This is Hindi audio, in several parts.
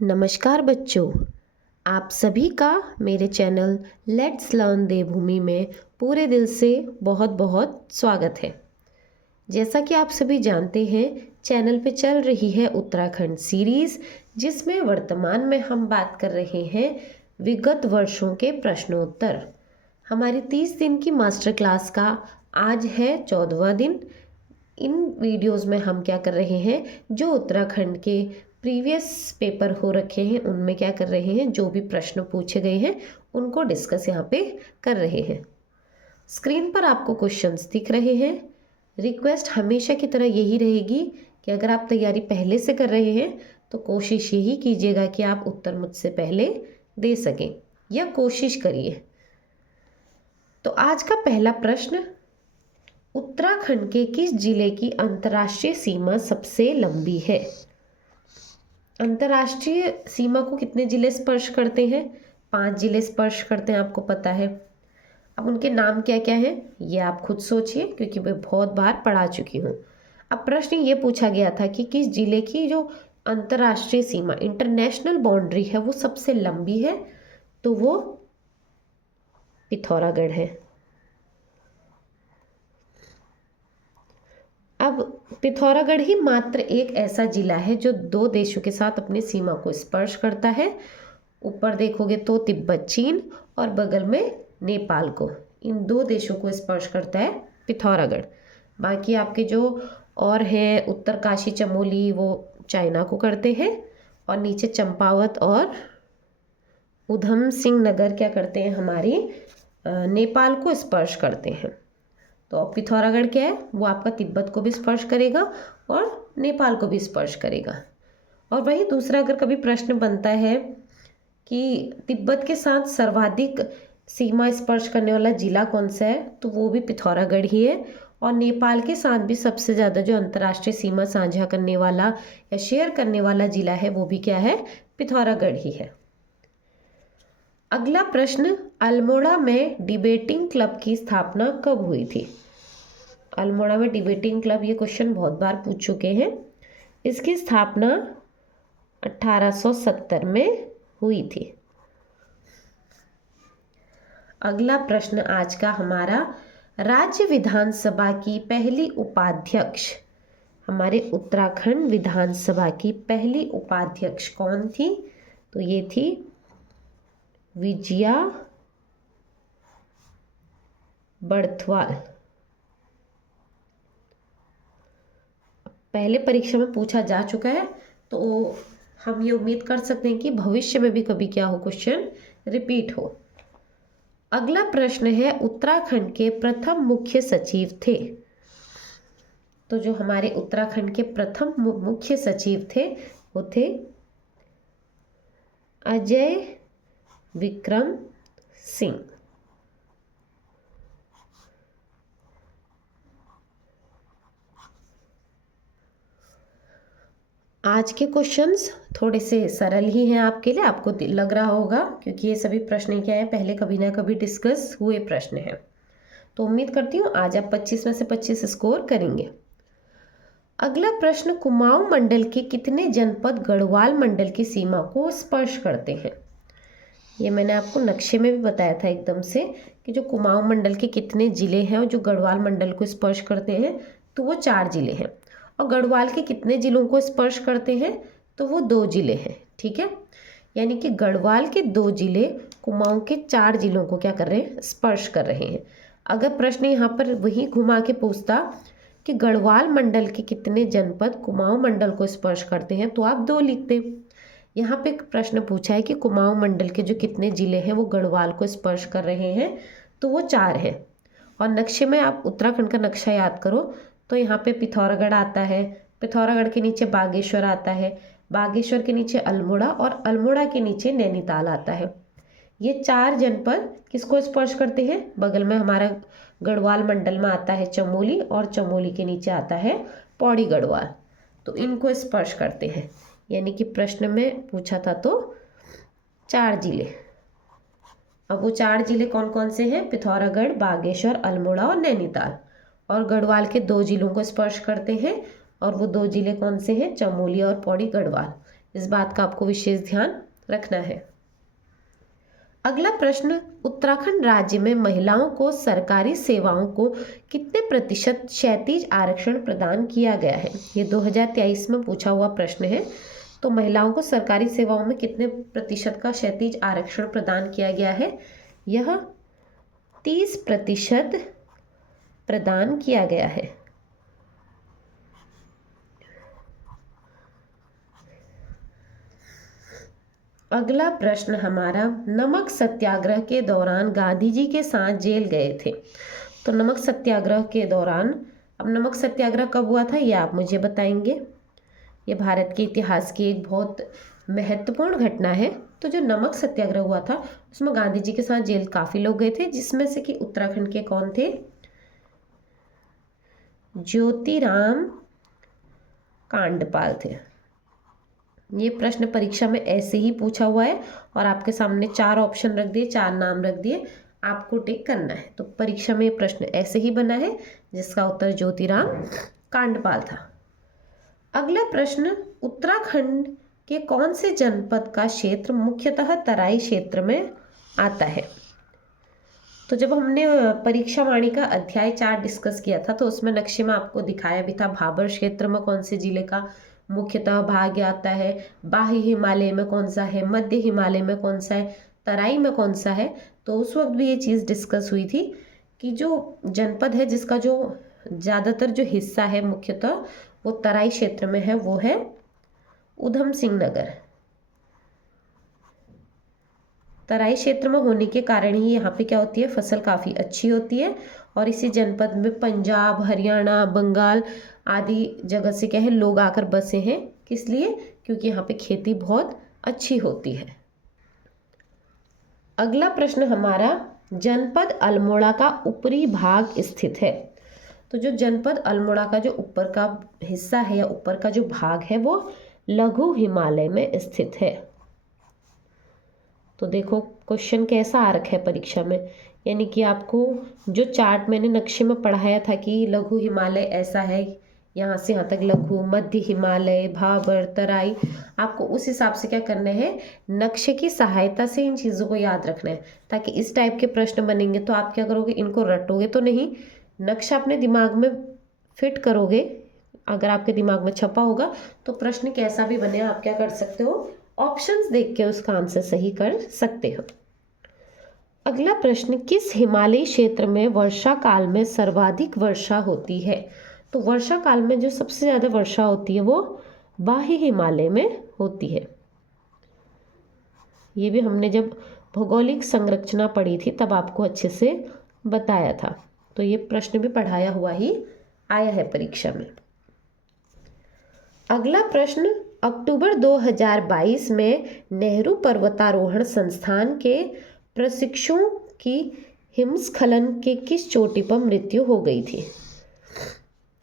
नमस्कार बच्चों, आप सभी का मेरे चैनल लेट्स लर्न देवभूमि में पूरे दिल से बहुत बहुत स्वागत है। जैसा कि आप सभी जानते हैं, चैनल पे चल रही है उत्तराखंड सीरीज़, जिसमें वर्तमान में हम बात कर रहे हैं विगत वर्षों के प्रश्नोत्तर। हमारी 30 दिन की मास्टर क्लास का आज है 14वां दिन। इन वीडियोस में हम क्या कर रहे हैं, जो उत्तराखंड के प्रीवियस पेपर हो रखे हैं उनमें क्या कर रहे हैं, जो भी प्रश्न पूछे गए हैं उनको डिस्कस यहाँ पे कर रहे हैं। स्क्रीन पर आपको क्वेश्चंस दिख रहे हैं। रिक्वेस्ट हमेशा की तरह यही रहेगी कि अगर आप तैयारी पहले से कर रहे हैं तो कोशिश यही कीजिएगा कि आप उत्तर मुझसे पहले दे सकें, या कोशिश करिए। तो आज का पहला प्रश्न, उत्तराखंड के किस जिले की अंतर्राष्ट्रीय सीमा सबसे लंबी है? अंतर्राष्ट्रीय सीमा को कितने जिले स्पर्श करते हैं? 5 जिले स्पर्श करते हैं, आपको पता है। अब उनके नाम क्या क्या हैं ये आप खुद सोचिए, क्योंकि मैं बहुत बार पढ़ा चुकी हूँ। अब प्रश्न ये पूछा गया था कि किस जिले की जो अंतर्राष्ट्रीय सीमा, इंटरनेशनल बाउंड्री है, वो सबसे लंबी है, तो वो पिथौरागढ़ है। अब पिथौरागढ़ ही मात्र एक ऐसा जिला है जो 2 देशों के साथ अपनी सीमा को स्पर्श करता है। ऊपर देखोगे तो तिब्बत चीन और बगल में नेपाल को, इन 2 देशों को स्पर्श करता है पिथौरागढ़। बाकी आपके जो और हैं, उत्तरकाशी चमोली, वो चाइना को करते हैं, और नीचे चंपावत और उधम सिंह नगर क्या करते हैं, हमारी नेपाल को स्पर्श करते हैं। तो पिथौरागढ़ क्या है, वो आपका तिब्बत को भी स्पर्श करेगा और नेपाल को भी स्पर्श करेगा। और वही दूसरा, अगर कभी प्रश्न बनता है कि तिब्बत के साथ सर्वाधिक सीमा स्पर्श करने वाला जिला कौन सा है, तो वो भी पिथौरागढ़ ही है। और नेपाल के साथ भी सबसे ज़्यादा जो अंतर्राष्ट्रीय सीमा साझा करने वाला या शेयर करने वाला जिला है, वो भी क्या है, पिथौरागढ़ ही है। अगला प्रश्न, अल्मोड़ा में डिबेटिंग क्लब की स्थापना कब हुई थी? अल्मोड़ा में डिबेटिंग क्लब, ये क्वेश्चन बहुत बार पूछ चुके हैं। इसकी स्थापना 1870 में हुई थी। अगला प्रश्न आज का हमारा, राज्य विधानसभा की पहली उपाध्यक्ष, हमारे उत्तराखंड विधानसभा की पहली उपाध्यक्ष कौन थी? तो ये थी विजया बर्थवाल। पहले परीक्षा में पूछा जा चुका है, तो हम ये उम्मीद कर सकते हैं कि भविष्य में भी कभी क्या हो, क्वेश्चन रिपीट हो। अगला प्रश्न है, उत्तराखंड के प्रथम मुख्य सचिव थे। तो जो हमारे उत्तराखंड के प्रथम मुख्य सचिव थे, वो थे अजय विक्रम सिंह। आज के क्वेश्चंस थोड़े से सरल ही हैं आपके लिए, आपको लग रहा होगा, क्योंकि ये सभी प्रश्न क्या है, पहले कभी ना कभी डिस्कस हुए प्रश्न हैं। तो उम्मीद करती हूँ आज आप 25 में से 25 स्कोर करेंगे। अगला प्रश्न, कुमाऊं मंडल के कितने जनपद गढ़वाल मंडल की सीमा को स्पर्श करते हैं? ये मैंने आपको नक्शे में भी बताया था एकदम से, कि जो कुमाऊं मंडल के कितने जिले हैं और जो गढ़वाल मंडल को स्पर्श करते हैं, तो वो 4 जिले हैं। और गढ़वाल के कितने जिलों को स्पर्श करते हैं, तो वो 2 जिले हैं। ठीक है, यानी कि गढ़वाल के 2 जिले कुमाऊं के 4 जिलों को क्या कर रहे हैं, स्पर्श कर रहे हैं। अगर प्रश्न यहाँ पर वही घुमा के पूछता कि गढ़वाल मंडल के कितने जनपद कुमाऊं मंडल को स्पर्श करते हैं, तो आप 2 लिखते। यहाँ पे एक प्रश्न पूछा है कि कुमाऊं मंडल के जो कितने जिले हैं वो गढ़वाल को स्पर्श कर रहे हैं, तो वो 4 हैं। और नक्शे में आप उत्तराखंड का नक्शा याद करो, तो यहाँ पे पिथौरागढ़ आता है, पिथौरागढ़ के नीचे बागेश्वर आता है, बागेश्वर के नीचे अल्मोड़ा, और अल्मोड़ा के नीचे नैनीताल आता है। ये 4 जनपद किसको स्पर्श करते हैं? बगल में हमारा गढ़वाल मंडल में आता है चमोली, और चमोली के नीचे आता है पौड़ी गढ़वाल, तो इनको स्पर्श करते हैं। यानी कि प्रश्न में पूछा था तो 4 जिले। अब वो 4 जिले कौन कौन से हैं? पिथौरागढ़, बागेश्वर, अल्मोड़ा और नैनीताल। और गढ़वाल के 2 जिलों को स्पर्श करते हैं, और वो 2 जिले कौन से हैं? चमोली और पौड़ी गढ़वाल। इस बात का आपको विशेष ध्यान रखना है। अगला प्रश्न, उत्तराखंड राज्य में महिलाओं को सरकारी सेवाओं को कितने प्रतिशत क्षैतिज आरक्षण प्रदान किया गया है? ये 2023 में पूछा हुआ प्रश्न है। तो महिलाओं को सरकारी सेवाओं में कितने प्रतिशत का क्षैतिज आरक्षण प्रदान किया गया है? यह 30% प्रदान किया गया है। अगला प्रश्न हमारा, नमक सत्याग्रह के दौरान गांधी जी के साथ जेल गए थे। तो नमक सत्याग्रह के दौरान, अब नमक सत्याग्रह कब हुआ था ये आप मुझे बताएंगे। ये भारत के इतिहास की एक बहुत महत्वपूर्ण घटना है। तो जो नमक सत्याग्रह हुआ था उसमें गांधी जी के साथ जेल काफ़ी लोग गए थे, जिसमें से कि उत्तराखंड के कौन थे? ज्योतिराम कांडपाल थे। ये प्रश्न परीक्षा में ऐसे ही पूछा हुआ है और आपके सामने 4 ऑप्शन रख दिए, 4 नाम रख दिए, आपको टिक करना है। तो परीक्षा में ये प्रश्न ऐसे ही बना है जिसका उत्तर ज्योतिराम कांडपाल था। अगला प्रश्न, उत्तराखंड के कौन से जनपद का क्षेत्र मुख्यतः तराई क्षेत्र में आता है? तो जब हमने परीक्षा वाणी का अध्याय 4 डिस्कस किया था तो उसमें नक्शे में आपको दिखाया भी था भाबर क्षेत्र में कौन से जिले का मुख्यतः भाग आता है, बाह्य हिमालय में कौन सा है, मध्य हिमालय में कौन सा है, तराई में कौन सा है। तो उस वक्त भी ये चीज़ डिस्कस हुई थी कि जो जनपद है जिसका जो ज़्यादातर जो हिस्सा है मुख्यतः वो तराई क्षेत्र में है, वो है उधम सिंह नगर। तराई क्षेत्र में होने के कारण ही यहाँ पे क्या होती है, फसल काफ़ी अच्छी होती है। और इसी जनपद में पंजाब, हरियाणा, बंगाल आदि जगह से क्या है लोग आकर बसे हैं। किस लिए? क्योंकि यहाँ पे खेती बहुत अच्छी होती है। अगला प्रश्न हमारा, जनपद अल्मोड़ा का ऊपरी भाग स्थित है। तो जो जनपद अल्मोड़ा का जो ऊपर का हिस्सा है या ऊपर का जो भाग है वो लघु हिमालय में स्थित है। तो देखो क्वेश्चन कैसा आ रखा है परीक्षा में, यानी कि आपको जो चार्ट मैंने नक्शे में पढ़ाया था कि लघु हिमालय ऐसा है, यहाँ से यहाँ तक लघु, मध्य हिमालय, भाबर, तराई, आपको उस हिसाब से क्या करना है, नक्शे की सहायता से इन चीज़ों को याद रखना है, ताकि इस टाइप के प्रश्न बनेंगे तो आप क्या करोगे, इनको रटोगे तो नहीं, नक्शा अपने दिमाग में फिट करोगे। अगर आपके दिमाग में छपा होगा तो प्रश्न कैसा भी बने आप क्या कर सकते हो, ऑप्शंस देख के उसका आंसर सही कर सकते हो। अगला प्रश्न, किस हिमालयी क्षेत्र में वर्षा काल में सर्वाधिक वर्षा होती है? तो वर्षा काल में जो सबसे ज़्यादा वर्षा होती है वो बाह्य हिमालय में होती है। ये भी हमने जब भौगोलिक संरचना पढ़ी थी तब आपको अच्छे से बताया था। तो ये प्रश्न भी पढ़ाया हुआ ही आया है परीक्षा में। अगला प्रश्न, अक्टूबर 2022 में नेहरू पर्वतारोहण संस्थान के प्रशिक्षुओं की हिमस्खलन के किस चोटी पर मृत्यु हो गई थी?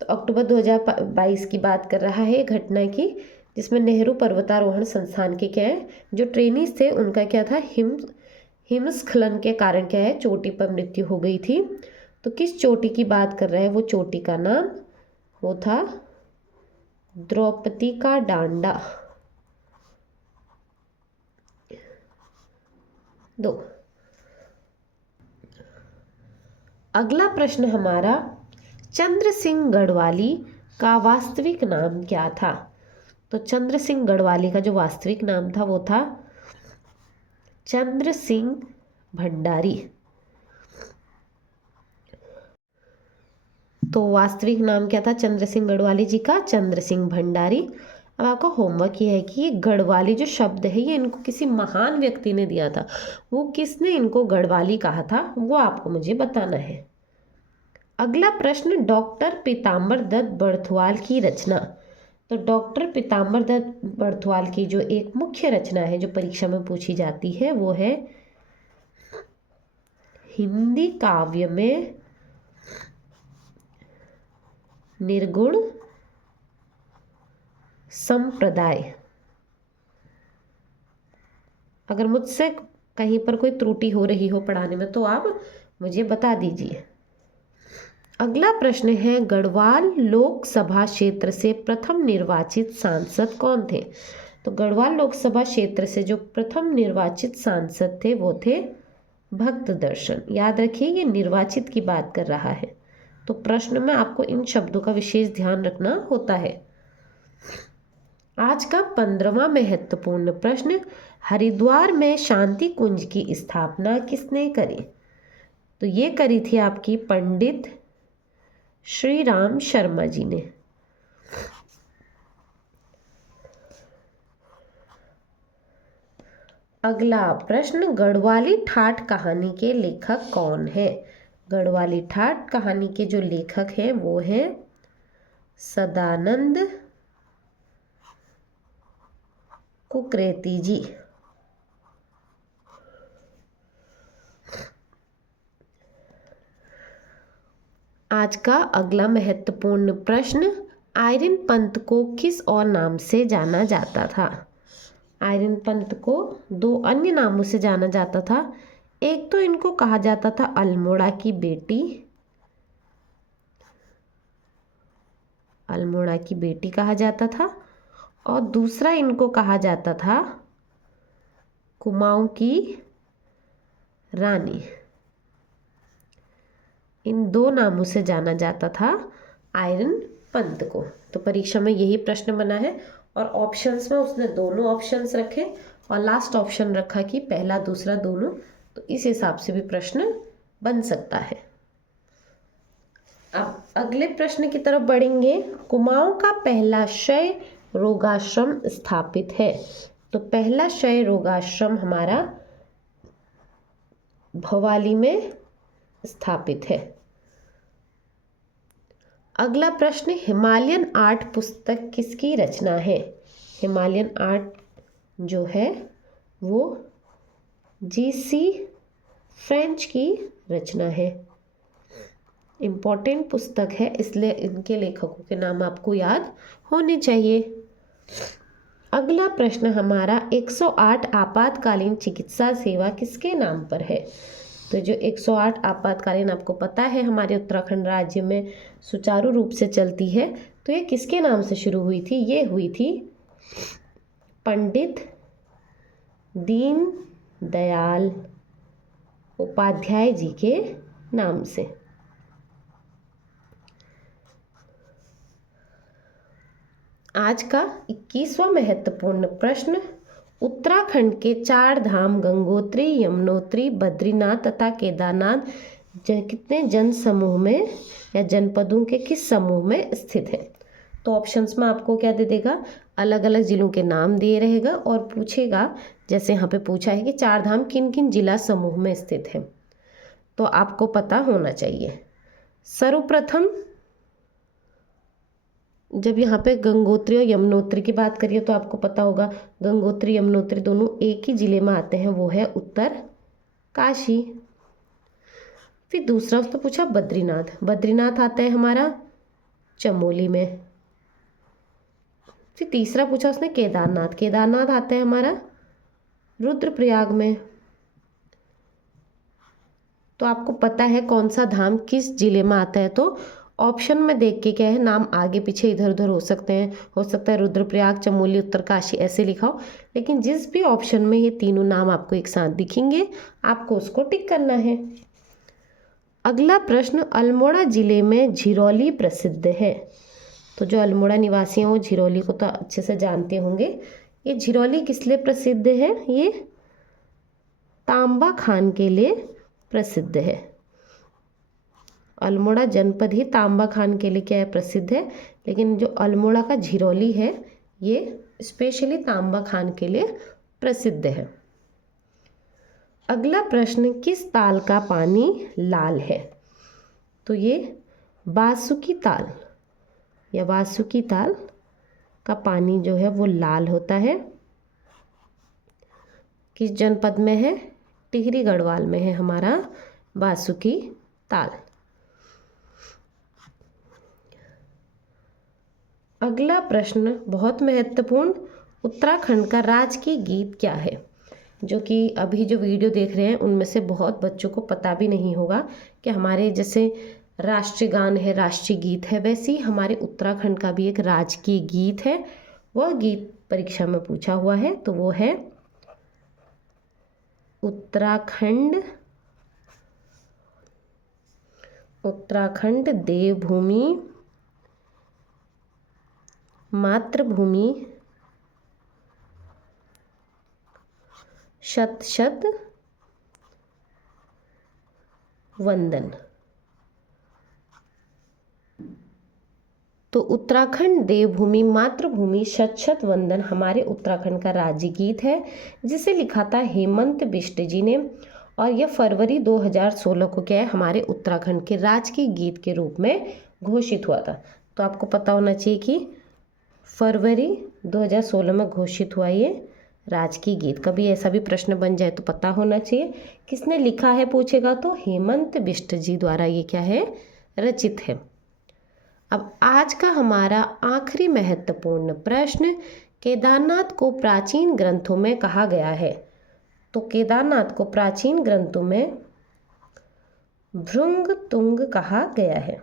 तो अक्टूबर 2022 की बात कर रहा है घटना की, जिसमें नेहरू पर्वतारोहण संस्थान के क्या है जो ट्रेनीज थे उनका क्या था, हिमस्खलन के कारण क्या है चोटी पर मृत्यु हो गई थी। तो किस चोटी की बात कर रहे हैं, वो चोटी का नाम वो था द्रौपदी का डांडा। 2। अगला प्रश्न हमारा, चंद्र सिंह गढ़वाली का वास्तविक नाम क्या था? तो चंद्र सिंह गढ़वाली का जो वास्तविक नाम था वो था चंद्र सिंह भंडारी। तो वास्तविक नाम क्या था चंद्र सिंह गढ़वाली जी का? चंद्र सिंह भंडारी। अब आपका होमवर्क ये है कि ये गढ़वाली जो शब्द है ये इनको किसी महान व्यक्ति ने दिया था, वो किसने इनको गढ़वाली कहा था वो आपको मुझे बताना है। अगला प्रश्न, डॉक्टर पीताम्बर दत्त बर्थवाल की रचना। तो डॉक्टर पीताम्बर दत्त बर्थवाल की जो एक मुख्य रचना है जो परीक्षा में पूछी जाती है वो है हिंदी काव्य में निर्गुण संप्रदाय। अगर मुझसे कहीं पर कोई त्रुटि हो रही हो पढ़ाने में तो आप मुझे बता दीजिए। अगला प्रश्न है, गढ़वाल लोकसभा क्षेत्र से प्रथम निर्वाचित सांसद कौन थे? तो गढ़वाल लोकसभा क्षेत्र से जो प्रथम निर्वाचित सांसद थे वो थे भक्त दर्शन। याद रखिए ये निर्वाचित की बात कर रहा है, तो प्रश्न में आपको इन शब्दों का विशेष ध्यान रखना होता है। आज का 15वां महत्वपूर्ण प्रश्न, हरिद्वार में शांति कुंज की स्थापना किसने करी? तो ये करी थी आपकी पंडित श्री राम शर्मा जी ने। अगला प्रश्न, गढ़वाली ठाठ कहानी के लेखक कौन है? गढ़वाली ठाठ कहानी के जो लेखक हैं वो हैं सदानंद कुकरेती जी। आज का अगला महत्वपूर्ण प्रश्न, आयरन पंत को किस और नाम से जाना जाता था? आयरन पंत को दो अन्य नामों से जाना जाता था। एक तो इनको कहा जाता था अल्मोड़ा की बेटी, अल्मोड़ा की बेटी कहा जाता था, और दूसरा इनको कहा जाता था कुमाऊं की रानी। इन दो नामों से जाना जाता था आयरन पंत को। तो परीक्षा में यही प्रश्न बना है और ऑप्शंस में उसने दोनों ऑप्शंस रखे और लास्ट ऑप्शन रखा कि पहला दूसरा दोनों, तो इस हिसाब से भी प्रश्न बन सकता है। अब अगले प्रश्न की तरफ बढ़ेंगे। कुमाऊं का पहला क्षय रोगाश्रम स्थापित है। तो पहला क्षय रोगाश्रम हमारा भवाली में स्थापित है। अगला प्रश्न, हिमालयन आर्ट पुस्तक किसकी रचना है? हिमालयन आर्ट जो है वो जीसी फ्रेंच की रचना है। इम्पोर्टेंट पुस्तक है, इसलिए इनके लेखकों के नाम आपको याद होने चाहिए। अगला प्रश्न हमारा, 108 आपातकालीन चिकित्सा सेवा किसके नाम पर है? तो जो 108 आपातकालीन आपको पता है हमारे उत्तराखंड राज्य में सुचारू रूप से चलती है, तो ये किसके नाम से शुरू हुई थी? ये हुई थी पंडित दीन दयाल उपाध्याय जी के नाम से। आज का 21वां महत्वपूर्ण प्रश्न, उत्तराखंड के 4 धाम गंगोत्री, यमुनोत्री, बद्रीनाथ तथा केदारनाथ कितने जन समूह में या जनपदों के किस समूह में स्थित है? तो ऑप्शंस में आपको क्या दे देगा, अलग अलग जिलों के नाम दे रहेगा और पूछेगा, जैसे यहाँ पे पूछा है कि 4 धाम किन किन जिला समूह में स्थित है, तो आपको पता होना चाहिए। सर्वप्रथम जब यहाँ पे गंगोत्री और यमुनोत्री की बात करिए तो आपको पता होगा गंगोत्री यमुनोत्री दोनों एक ही जिले में आते हैं, वो है उत्तर काशी। फिर दूसरा उसने पूछा बद्रीनाथ, बद्रीनाथ आता है हमारा चमोली में। फिर तीसरा पूछा उसने केदारनाथ, केदारनाथ आता है हमारा रुद्रप्रयाग में। तो आपको पता है कौन सा धाम किस जिले में आता है, तो ऑप्शन में देख के क्या है, नाम आगे पीछे इधर उधर हो सकते हैं, हो सकता है रुद्रप्रयाग, चमोली, उत्तरकाशी ऐसे लिखा हो, लेकिन जिस भी ऑप्शन में ये तीनों नाम आपको एक साथ दिखेंगे आपको उसको टिक करना है। अगला प्रश्न, अल्मोड़ा जिले में झिरौली प्रसिद्ध है। तो जो अल्मोड़ा निवासी हैं वो झिरौली को तो अच्छे से जानते होंगे। ये झिरौली किस लिए प्रसिद्ध है? ये तांबा खान के लिए प्रसिद्ध है। अल्मोड़ा जनपद ही तांबा खान के लिए क्या है, प्रसिद्ध है, लेकिन जो अल्मोड़ा का झिरौली है ये स्पेशली तांबा खान के लिए प्रसिद्ध है। अगला प्रश्न, किस ताल का पानी लाल है? तो ये बासुकी ताल या वासुकी ताल का पानी जो है वो लाल होता है। किस जनपद में है? टिहरी गढ़वाल में है हमारा बासुकी ताल। अगला प्रश्न बहुत महत्वपूर्ण, उत्तराखंड का राजकीय गीत क्या है? जो कि अभी जो वीडियो देख रहे हैं उनमें से बहुत बच्चों को पता भी नहीं होगा कि हमारे जैसे राष्ट्रीय गान है, राष्ट्रीय गीत है, वैसे ही हमारे उत्तराखंड का भी एक राजकीय गीत है, वह गीत परीक्षा में पूछा हुआ है, तो वो है उत्तराखंड देवभूमि मातृभूमि शत शत वंदन। तो उत्तराखंड देवभूमि मातृभूमि शत शत वंदन हमारे उत्तराखंड का राज्य गीत है, जिसे लिखा था हेमंत बिष्ट जी ने, और यह फरवरी 2016 को क्या है हमारे उत्तराखंड के राजकीय गीत के रूप में घोषित हुआ था। तो आपको पता होना चाहिए कि फरवरी 2016 में घोषित हुआ ये राजकीय गीत। कभी ऐसा भी प्रश्न बन जाए तो पता होना चाहिए। किसने लिखा है पूछेगा तो हेमंत बिष्ट जी द्वारा ये क्या है रचित है। अब आज का हमारा आखिरी महत्वपूर्ण प्रश्न, केदारनाथ को प्राचीन ग्रंथों में कहा गया है। तो केदारनाथ को प्राचीन ग्रंथों में भृंग तुंग कहा गया है।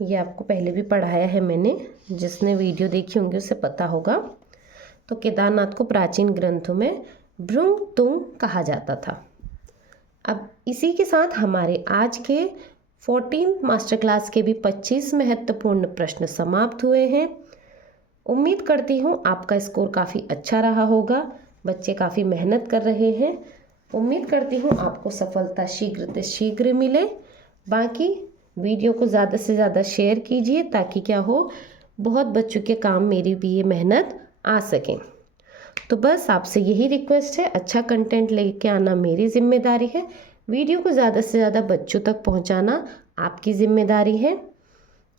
ये आपको पहले भी पढ़ाया है मैंने, जिसने वीडियो देखी होंगी उसे पता होगा। तो केदारनाथ को प्राचीन ग्रंथों में भृंग तुंग कहा जाता था। अब इसी के साथ हमारे आज के 14 मास्टर क्लास के भी 25 महत्वपूर्ण प्रश्न समाप्त हुए हैं। उम्मीद करती हूँ आपका स्कोर काफ़ी अच्छा रहा होगा। बच्चे काफ़ी मेहनत कर रहे हैं। उम्मीद करती हूँ आपको सफलता शीघ्र से शीघ्र मिले। बाकी वीडियो को ज़्यादा से ज़्यादा शेयर कीजिए, ताकि क्या हो बहुत बच्चों के काम मेरी भी ये मेहनत आ सकें। तो बस आपसे यही रिक्वेस्ट है, अच्छा कंटेंट लेके आना मेरी जिम्मेदारी है। वीडियो को ज़्यादा से ज़्यादा बच्चों तक पहुंचाना आपकी जिम्मेदारी है।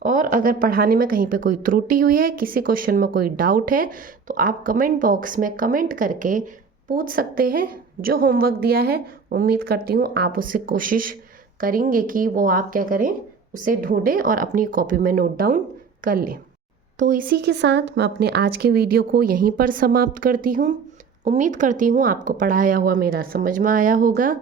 और अगर पढ़ाने में कहीं पे कोई त्रुटि हुई है, किसी क्वेश्चन में कोई डाउट है, तो आप कमेंट बॉक्स में कमेंट करके पूछ सकते हैं। जो होमवर्क दिया है उम्मीद करती हूँ आप उससे कोशिश करेंगे कि वो आप क्या करें, उसे ढूंढें और अपनी कॉपी में नोट डाउन कर लें। तो इसी के साथ मैं अपने आज के वीडियो को यहीं पर समाप्त करती हूँ। उम्मीद करती हूँ आपको पढ़ाया हुआ मेरा समझ में आया होगा।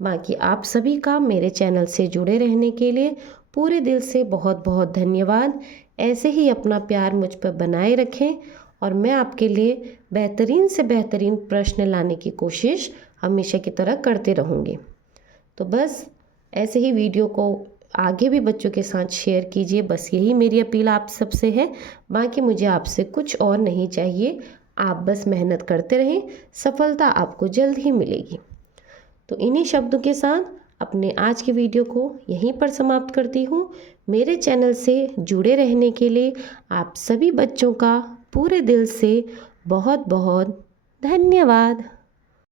बाकी आप सभी का मेरे चैनल से जुड़े रहने के लिए पूरे दिल से बहुत बहुत धन्यवाद। ऐसे ही अपना प्यार मुझ पर बनाए रखें और मैं आपके लिए बेहतरीन से बेहतरीन प्रश्न लाने की कोशिश हमेशा की तरह करते रहूँगी। तो बस ऐसे ही वीडियो को आगे भी बच्चों के साथ शेयर कीजिए। बस यही मेरी अपील आप सबसे है। बाकी मुझे आपसे कुछ और नहीं चाहिए। आप बस मेहनत करते रहें, सफलता आपको जल्द ही मिलेगी। तो इन्हीं शब्दों के साथ अपने आज के वीडियो को यहीं पर समाप्त करती हूँ। मेरे चैनल से जुड़े रहने के लिए आप सभी बच्चों का पूरे दिल से बहुत बहुत धन्यवाद।